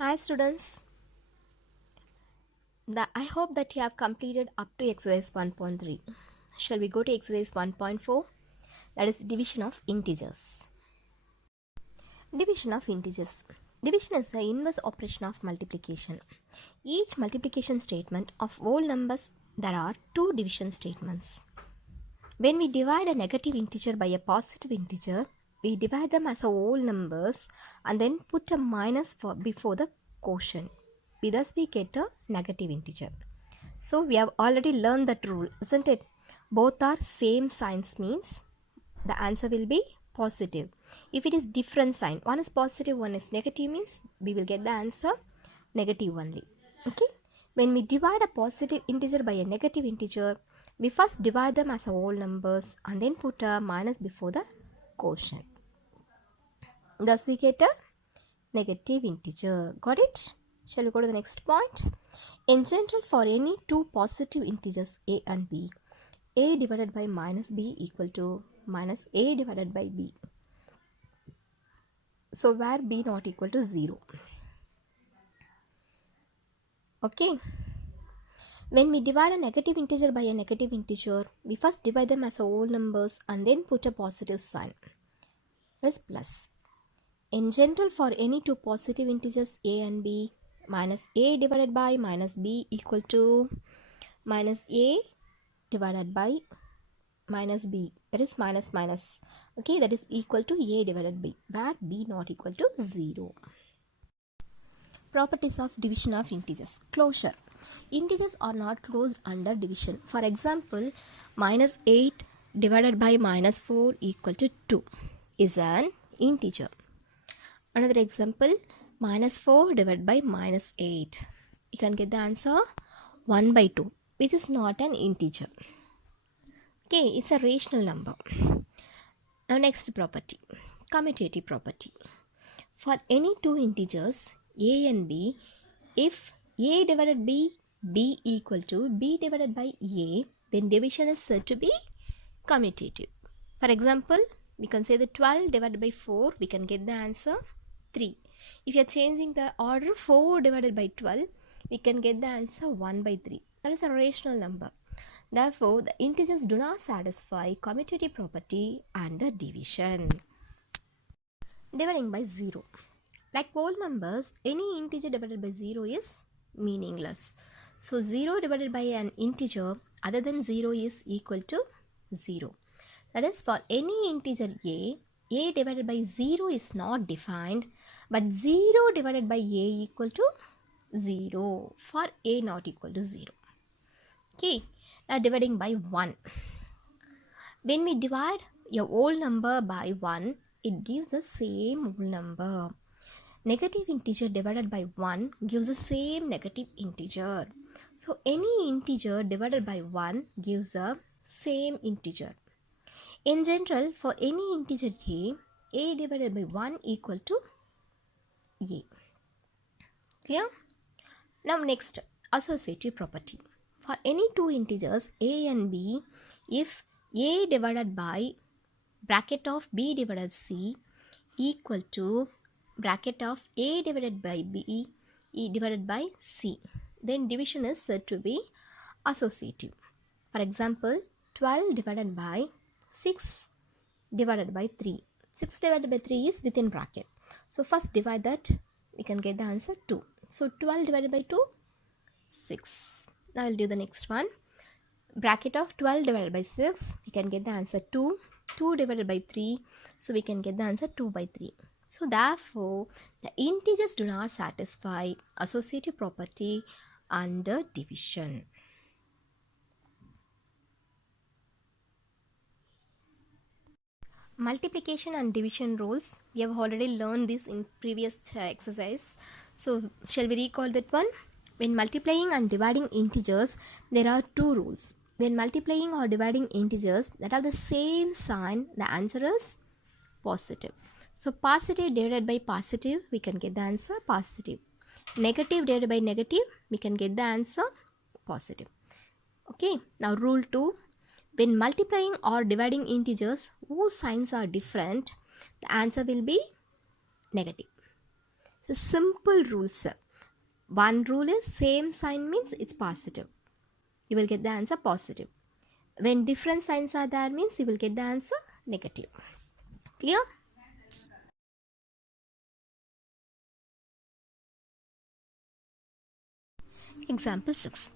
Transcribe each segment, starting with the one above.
Hi students, I hope that you have completed up to exercise 1.3. Shall we go to exercise 1.4? That is division of integers. Division of integers. Division is the inverse operation of multiplication. Each multiplication statement of whole numbers, there are two division statements. When we divide a negative integer by a positive integer, we divide them as a whole numbers and then put a minus before the quotient. Thus we get a negative integer. So we have already learned that rule, isn't it? Both are same signs means the answer will be positive. If it is different sign, one is positive, one is negative, means we will get the answer negative only. Okay. When we divide a positive integer by a negative integer, we first divide them as a whole numbers and then put a minus before the quotient. Thus we get a negative integer. Got it? Shall we go to the next point? In general, for any two positive integers a and b, a divided by minus b equal to minus a divided by b. So where b not equal to 0. Okay. When we divide a negative integer by a negative integer, we first divide them as whole numbers and then put a positive sign. That is plus. In general, for any two positive integers a and b, minus a divided by minus b equal to minus a divided by minus b, that is minus minus, okay, that is equal to a divided by b, where b not equal to 0. Properties of division of integers. Closure. Integers are not closed under division. For example, minus 8 divided by minus 4 equal to 2 is an integer. Another example, minus 4 divided by minus 8. You can get the answer 1 by 2, which is not an integer. Okay, it's a rational number. Now next property, commutative property. For any two integers a and b, if a divided by b equal to b divided by a, then division is said to be commutative. For example, we can say that 12 divided by 4, we can get the answer 3. If you are changing the order, 4 divided by 12, we can get the answer 1 by 3. That is a rational number. Therefore, the integers do not satisfy commutative property under division. Dividing by 0. Like whole numbers, any integer divided by 0 is meaningless. So 0 divided by an integer other than 0 is equal to 0. That is, for any integer a divided by 0 is not defined, but 0 divided by a equal to 0 for a not equal to 0. Okay, now dividing by 1. When we divide a whole number by 1, it gives the same whole number. Negative integer divided by 1 gives the same negative integer. So any integer divided by 1 gives the same integer. In general, for any integer a divided by 1 equal to a. Clear? Now next, associative property. For any two integers a and b, if a divided by bracket of b divided c equal to bracket of a divided by b divided by c, then division is said to be associative. For example, 12 divided by 6 divided by 3. 6 divided by 3 is within bracket. So first divide that, we can get the answer 2. So 12 divided by 2, 6. Now I'll do the next one. Bracket of 12 divided by 6, we can get the answer 2. 2 divided by 3, so we can get the answer 2 by 3. So therefore, the integers do not satisfy associative property under division. Multiplication and division rules. We have already learned this in previous exercise. So shall we recall that one? When multiplying and dividing integers, there are two rules. When multiplying or dividing integers that have the same sign, the answer is positive. So positive divided by positive, we can get the answer positive. Negative divided by negative, we can get the answer positive. Okay, now rule 2. When multiplying or dividing integers whose signs are different, the answer will be negative. So simple rules. One rule is same sign means it's positive. You will get the answer positive. When different signs are there means you will get the answer negative. Clear? Example 6.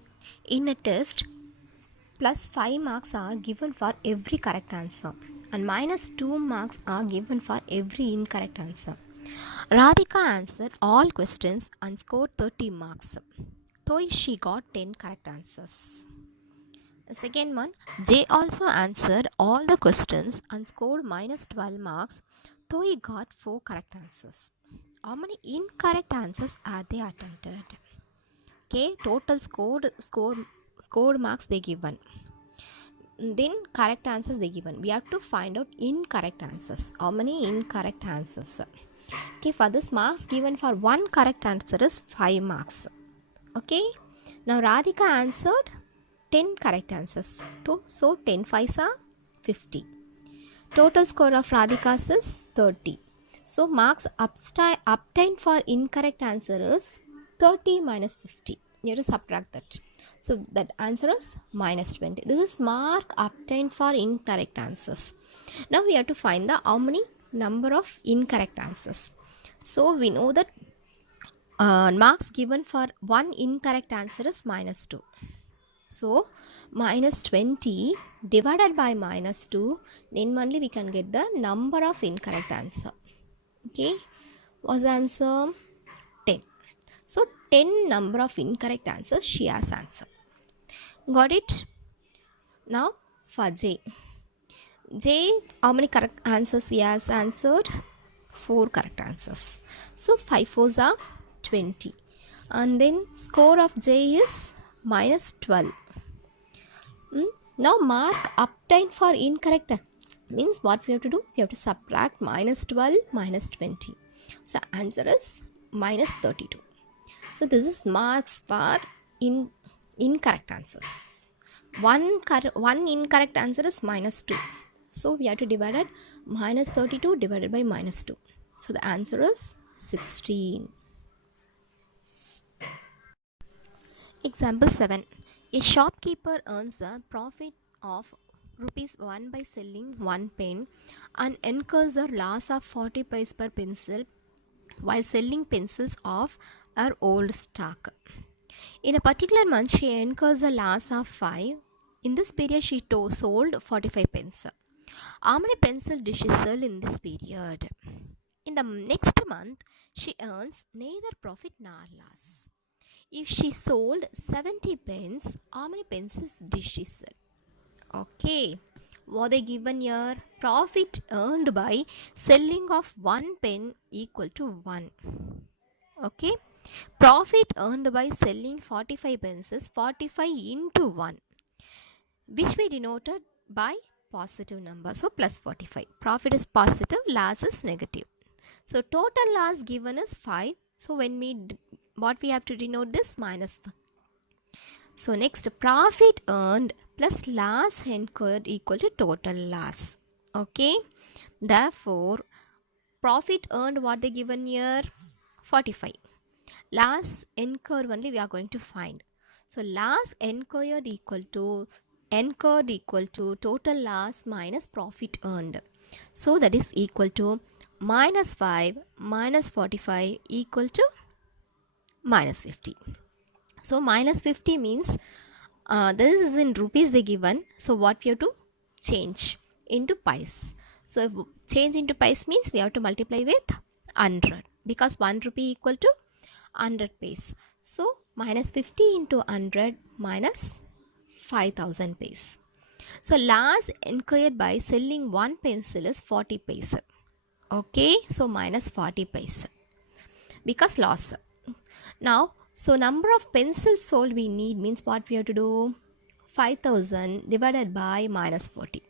In a test, plus 5 marks are given for every correct answer and minus 2 marks are given for every incorrect answer. Radhika answered all questions and scored 30 marks. Though she got 10 correct answers. The second one, Jay also answered all the questions and scored minus 12 marks, though he got 4 correct answers. How many incorrect answers are they attempted? Okay, total scored marks they given. Then correct answers they given. We have to find out incorrect answers. How many incorrect answers? Okay, for this marks given for one correct answer is 5 marks. Okay, now Radhika answered 10 correct answers. So 10 5s are 50. Total score of Radhika's is 30. So marks obtained for incorrect answer is 30 minus 50. You have to subtract that. So that answer is minus 20. This is mark obtained for incorrect answers. Now we have to find the how many number of incorrect answers. So we know that marks given for one incorrect answer is minus 2. So minus 20 divided by minus 2, then only we can get the number of incorrect answer. Okay, was the answer 10. So 10 number of incorrect answers she has answered. Got it? Now for J. J, how many correct answers he has answered? 4 correct answers. So 5 4s are 20. And then score of J is minus 12. Now mark obtained for incorrect means what we have to do? We have to subtract minus 12 minus 20. So answer is minus 32. So this is marks for incorrect answers. One incorrect answer is minus 2. So we have to divide it minus 32 divided by minus 2. So the answer is 16. Example 7. A shopkeeper earns a profit of rupees 1 by selling one pen and incurs a loss of 40 paise per pencil while selling pencils of her old stock. In a particular month, she incurs a loss of 5. In this period, she sold 45 pens. How many pencils did she sell in this period? In the next month, she earns neither profit nor loss. If she sold 70 pens, how many pencils did she sell? Okay, what they given here? Profit earned by selling of one pen equal to 1. Okay, profit earned by selling 45 pens is 45 into 1, which we denoted by positive number. So plus 45. Profit is positive, loss is negative. So total loss given is 5. So when what we have to denote this? Minus 1. So next, profit earned plus loss incurred equal to total loss. Okay. Therefore, profit earned what they given here? 45. Loss incurred only we are going to find. So loss incurred equal to total loss minus profit earned. So that is equal to minus 5 minus 45 equal to minus 50. So minus 50 means this is in rupees they given. So what we have to change into pies. So if change into pies means we have to multiply with 100 because 1 rupee equal to 100 paise. So minus 50 into 100 minus 5000 paise. So loss incurred by selling one pencil is 40 paise. Okay, so minus 40 paise because loss. Now, so number of pencils sold we need means what we have to do? 5000 divided by minus 40.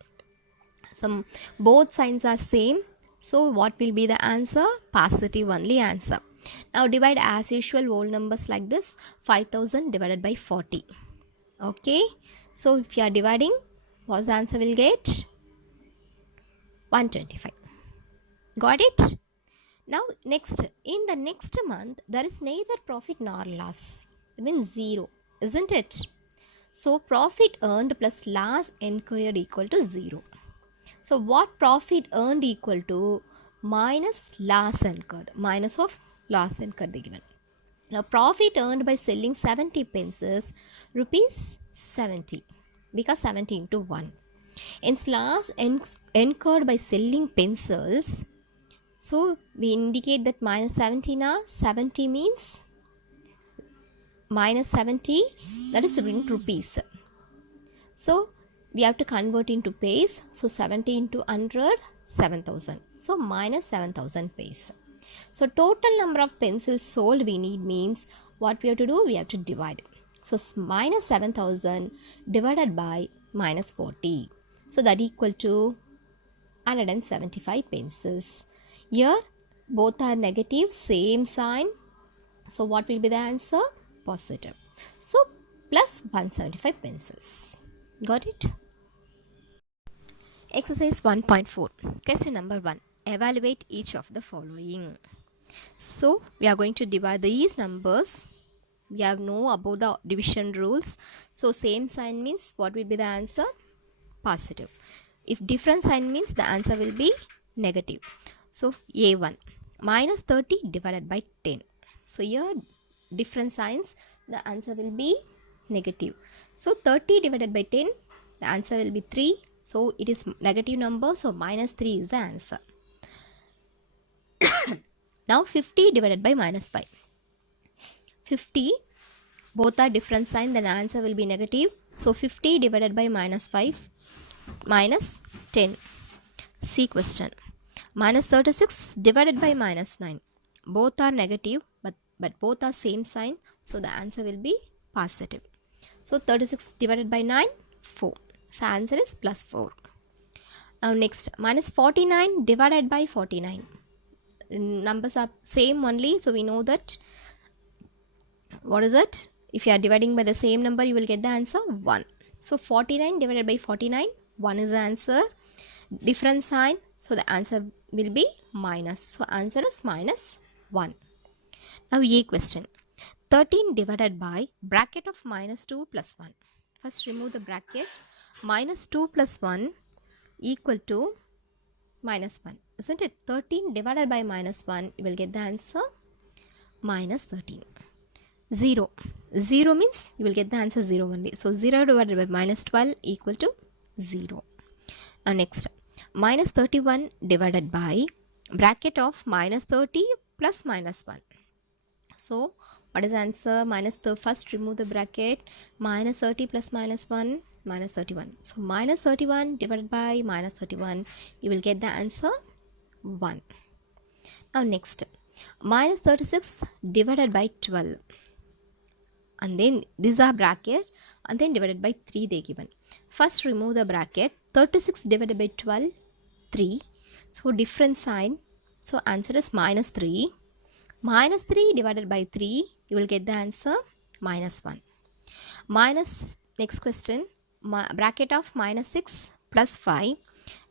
So both signs are same. So what will be the answer? Positive only answer. Now divide as usual whole numbers like this. 5000 divided by 40. Okay. So if you are dividing, what's the answer will get? 125. Got it? Now next, in the next month, there is neither profit nor loss. It means 0, isn't it? So profit earned plus loss incurred equal to 0. So what profit earned equal to minus loss incurred, minus of loss incurred they given. Now profit earned by selling 70 pencils, rupees 70, because 70 into 1. Hence loss incurred by selling pencils. So we indicate that minus 70 now. 70 means minus 70, that is in rupees. So we have to convert into paise. So 70 into 100, 7,000. So minus 7,000 paise. So total number of pencils sold we need means what we have to do? We have to divide. So minus 7,000 divided by minus 40. So that equal to 175 pencils. Here both are negative, same sign. So what will be the answer? Positive. So plus 175 pencils. Got it? Exercise 1.4. Question number 1. Evaluate each of the following. So we are going to divide these numbers. We have know about the division rules. So same sign means what will be the answer? Positive. If different sign means the answer will be negative. So A1, minus 30 divided by 10. So here different signs, the answer will be negative. So 30 divided by 10, the answer will be 3. So it is negative number, so minus 3 is the answer. Now 50 divided by minus 5. 50, both are different sign, then the answer will be negative. So 50 divided by minus 5, minus 10. C question. Minus 36 divided by minus 9. Both are negative, but both are same sign. So the answer will be positive. So 36 divided by 9, 4. So answer is plus 4. Now next, minus 49 divided by 49. Numbers are same only. So we know that, what is it? If you are dividing by the same number, you will get the answer 1. So 49 divided by 49, 1 is the answer. Different sign, so the answer will be minus. So answer is minus 1. Now A question. 13 divided by bracket of minus 2 plus 1. First remove the bracket. Minus 2 plus 1 equal to minus 1. Isn't it? 13 divided by minus 1, you will get the answer minus 13. 0. 0 means you will get the answer 0 only. So 0 divided by minus 12 equal to 0. Now next, minus 31 divided by bracket of minus 30 plus minus 1. So what is the answer? First remove the bracket. Minus 30 plus minus 1, minus 31. So minus 31 divided by minus 31, you will get the answer 1. Now next, minus 36 divided by 12. And then these are bracket, and then divided by 3 they given. First remove the bracket. 36 divided by 12, 3. So different sign. So answer is minus 3. Minus 3 divided by 3, you will get the answer minus 1. Minus, next question, bracket of minus 6 plus 5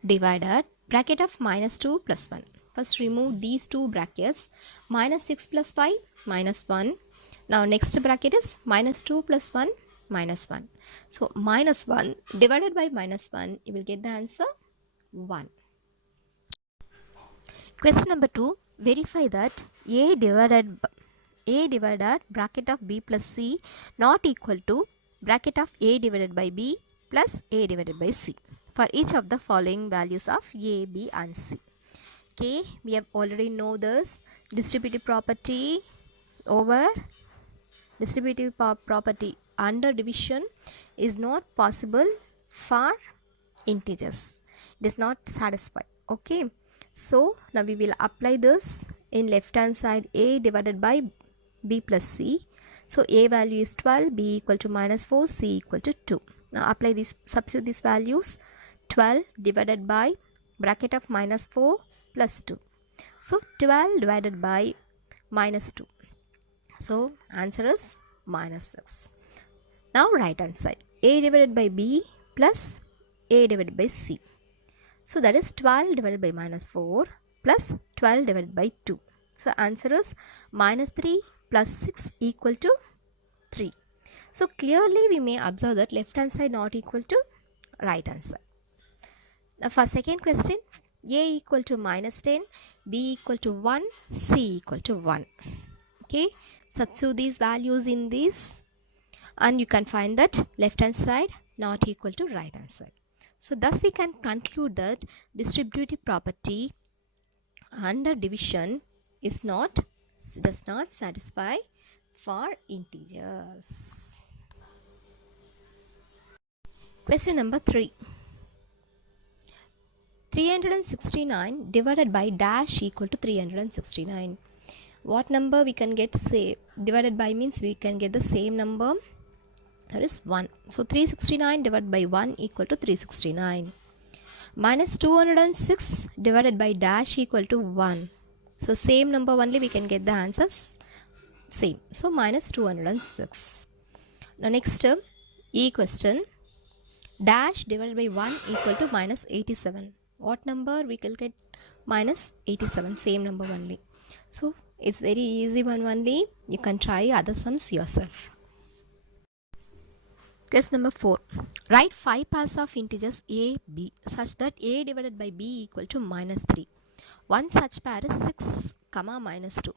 divided bracket of minus 2 plus 1. First remove these two brackets. Minus 6 plus 5, minus 1. Now next bracket is minus 2 plus 1, minus 1. So minus 1 divided by minus 1, you will get the answer 1. Question number 2. Verify that A divided bracket of B plus C not equal to bracket of A divided by B plus A divided by C for each of the following values of A, B and C. Okay, we have already know this. Distributive property over distributive property under division is not possible for integers. It is not satisfied. Okay, so now we will apply this in left hand side. A divided by B plus C. So A value is 12, B equal to minus 4, C equal to 2. Now apply this, substitute these values. 12 divided by bracket of minus 4 plus 2. So 12 divided by minus 2. So answer is minus 6. Now right hand side. A divided by B plus A divided by C. So that is 12 divided by minus 4 plus 12 divided by 2. So answer is minus 3 plus 6 equal to 3. So clearly we may observe that left hand side not equal to right hand side. Now for second question, a equal to minus 10, b equal to 1, c equal to 1. Okay, substitute these values in this and you can find that left hand side not equal to right hand side. So thus we can conclude that distributive property under division does not satisfy for integers. Question number 3. 369 divided by dash equal to 369. What number we can get, say, divided by means we can get the same number, that is 1. So 369 divided by 1 equal to 369. Minus 206 divided by dash equal to 1. So same number only we can get the answers same. So minus 206. Now next E question. Dash divided by 1 equal to minus 87. What number we can get? Minus 87. Same number only. So it's very easy one only. You can try other sums yourself. Question number 4. Write 5 pairs of integers a, b such that a divided by b equal to minus 3. One such pair is 6, minus 2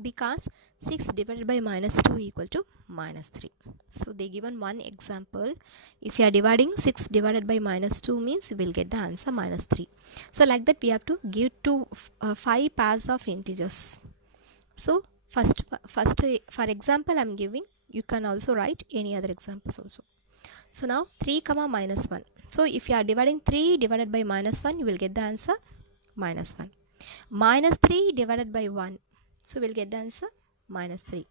because 6 divided by minus 2 equal to minus 3. So they given one example. If you are dividing 6 divided by minus 2 means you will get the answer minus 3. So like that we have to give 5 pairs of integers. So first for example I am giving, you can also write any other examples also. So now 3 minus 1. So if you are dividing 3 divided by minus 1, you will get the answer minus 1. Minus 3 divided by 1. So we'll get the answer minus 3.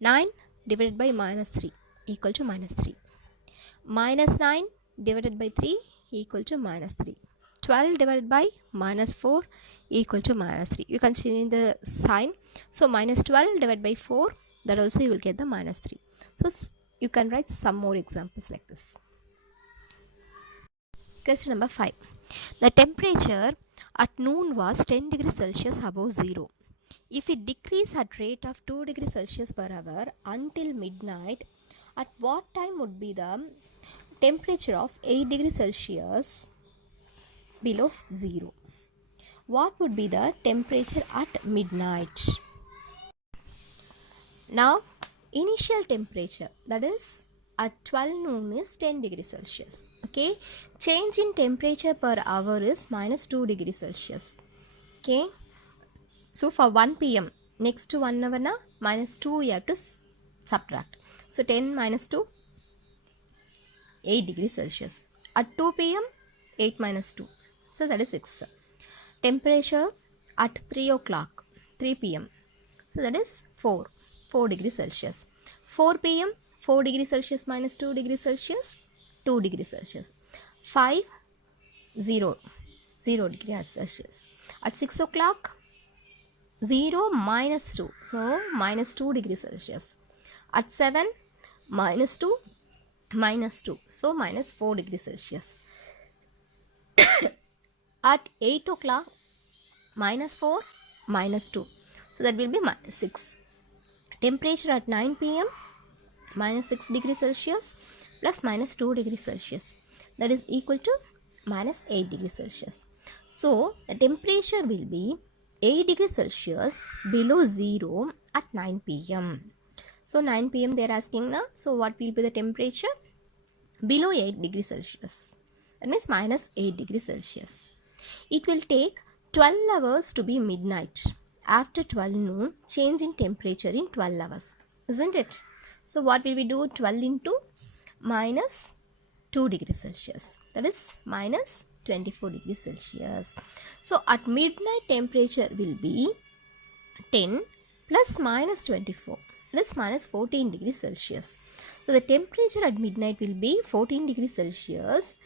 9 divided by minus 3 equal to minus 3. Minus 9 divided by 3 equal to minus 3. 12 divided by minus 4 equal to minus 3. You can change the sign. So minus 12 divided by 4, that also you will get the minus 3. So you can write some more examples like this. Question number 5. The temperature at noon was 10 degrees Celsius above 0. If it decreased at rate of 2 degrees Celsius per hour until midnight, at what time would be the temperature of 8 degrees Celsius below 0? What would be the temperature at midnight? Now, initial temperature, that is at 12 noon is 10 degrees Celsius. Okay, change in temperature per hour is minus 2 degrees Celsius. Okay, so for 1 p.m. next to 1 hour na minus 2 you have to subtract. So 10 minus 2, 8 degrees Celsius. At 2 p.m. 8 minus 2, so that is 6. Temperature at 3 o'clock, 3 p.m. so that is 4 degrees Celsius. 4 p.m. 4 degrees Celsius minus 2 degrees Celsius, 2 degrees Celsius. 5, 0 degrees Celsius. At 6 o'clock, 0 minus 2, so minus 2 degrees Celsius. At 7, minus 2, so minus 4 degrees Celsius. At 8 o'clock, minus 4, minus 2, so that will be minus 6. Temperature at 9 p.m. minus 6 degrees Celsius plus minus 2 degrees Celsius, that is equal to minus 8 degrees Celsius. So the temperature will be 8 degrees Celsius below 0 at 9 p.m. So 9 p.m. they are asking now. So what will be the temperature? Below 8 degrees Celsius. That means minus 8 degrees Celsius. It will take 12 hours to be midnight. After 12 noon, change in temperature in 12 hours. Isn't it? So what will we do? 12 into minus 2 degrees Celsius. That is minus 24 degrees Celsius. So at midnight temperature will be 10 plus minus 24. That is minus 14 degrees Celsius. So the temperature at midnight will be 14 degrees Celsius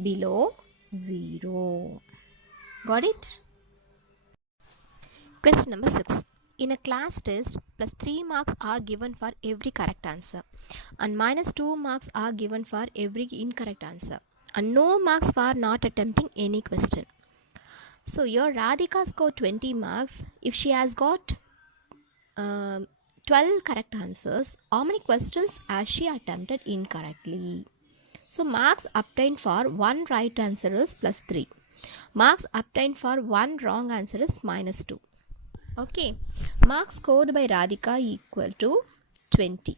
below 0. Got it? Question number 6. In a class test, plus 3 marks are given for every correct answer and minus 2 marks are given for every incorrect answer and no marks for not attempting any question. So your Radhika scored 20 marks if she has got um, 12 correct answers, how many questions has she attempted incorrectly? So marks obtained for one right answer is plus 3. Marks obtained for one wrong answer is minus 2. Okay. Marks scored by Radhika equal to 20.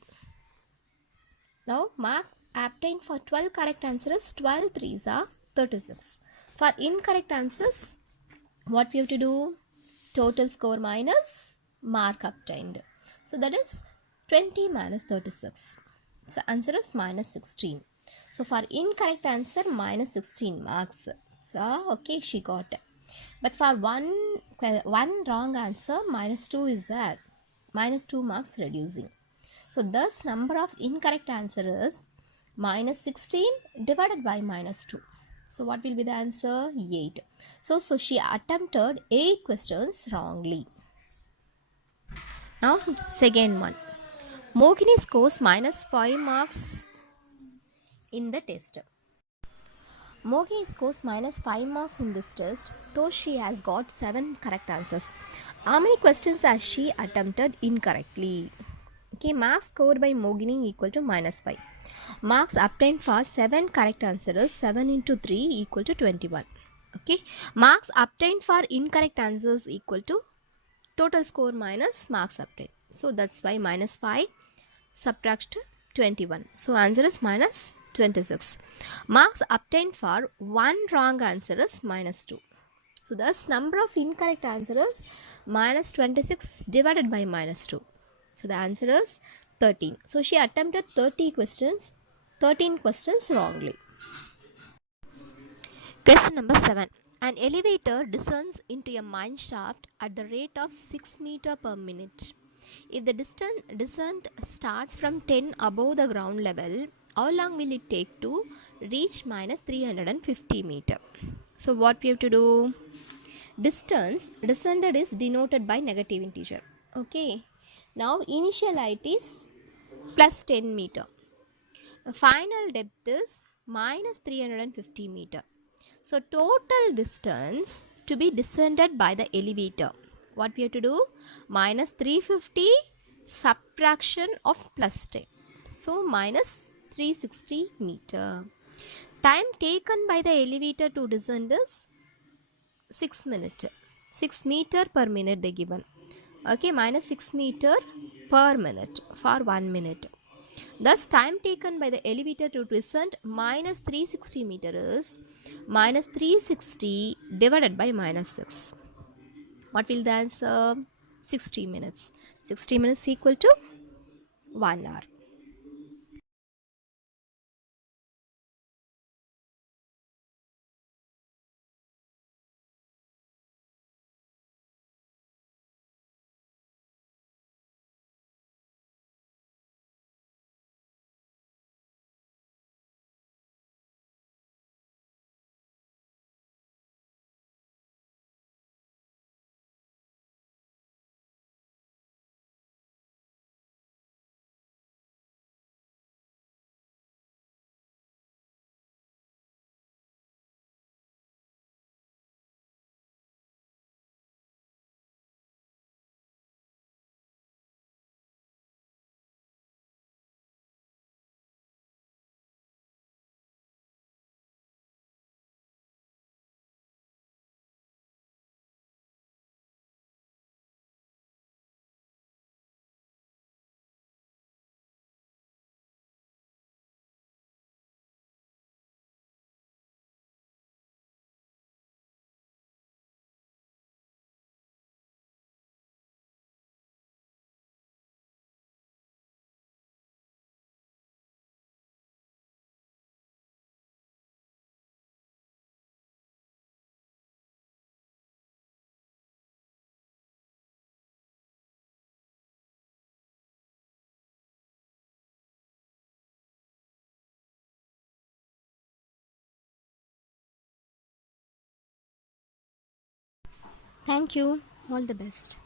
Now marks obtained for 12 correct answers, 12 threes are 36. For incorrect answers, what we have to do? Total score minus mark obtained. So that is 20 minus 36. So answer is minus 16. So for incorrect answer, minus 16 marks. So okay, she got it. But for one wrong answer, minus 2 is that. Minus 2 marks reducing. So thus number of incorrect answer is minus 16 divided by minus 2. So what will be the answer? 8. So she attempted 8 questions wrongly. Now second one. Mogini scores minus 5 marks in the test. Mogini scores minus 5 marks in this test, though she has got 7 correct answers. How many questions has she attempted incorrectly? Okay, marks scored by Mogini equal to minus 5. Marks obtained for 7 correct answers, 7 into 3 equal to 21. Okay, marks obtained for incorrect answers equal to total score minus marks obtained. So that's why minus 5 subtract 21. So answer is minus 26. Marks obtained for one wrong answer is minus 2. So thus number of incorrect answers minus 26 divided by minus 2. So the answer is 13. So she attempted 13 questions wrongly. Question number 7. An elevator descends into a mine shaft at the rate of 6 meter per minute. If the descent starts from 10 above the ground level, how long will it take to reach minus 350 meter? So what we have to do? Distance descended is denoted by negative integer. Okay. Now initial height is plus 10 meter. The final depth is minus 350 meter. So total distance to be descended by the elevator. What we have to do? Minus 350 subtraction of plus 10. So minus 360 meter. Time taken by the elevator to descend is 6 minutes. 6 meter per minute they given. Okay, minus 6 meter per minute for 1 minute. Thus, time taken by the elevator to descend minus 360 meter is minus 360 divided by minus 6. What will the answer? 60 minutes. 60 minutes equal to 1 hour. Thank you. All the best.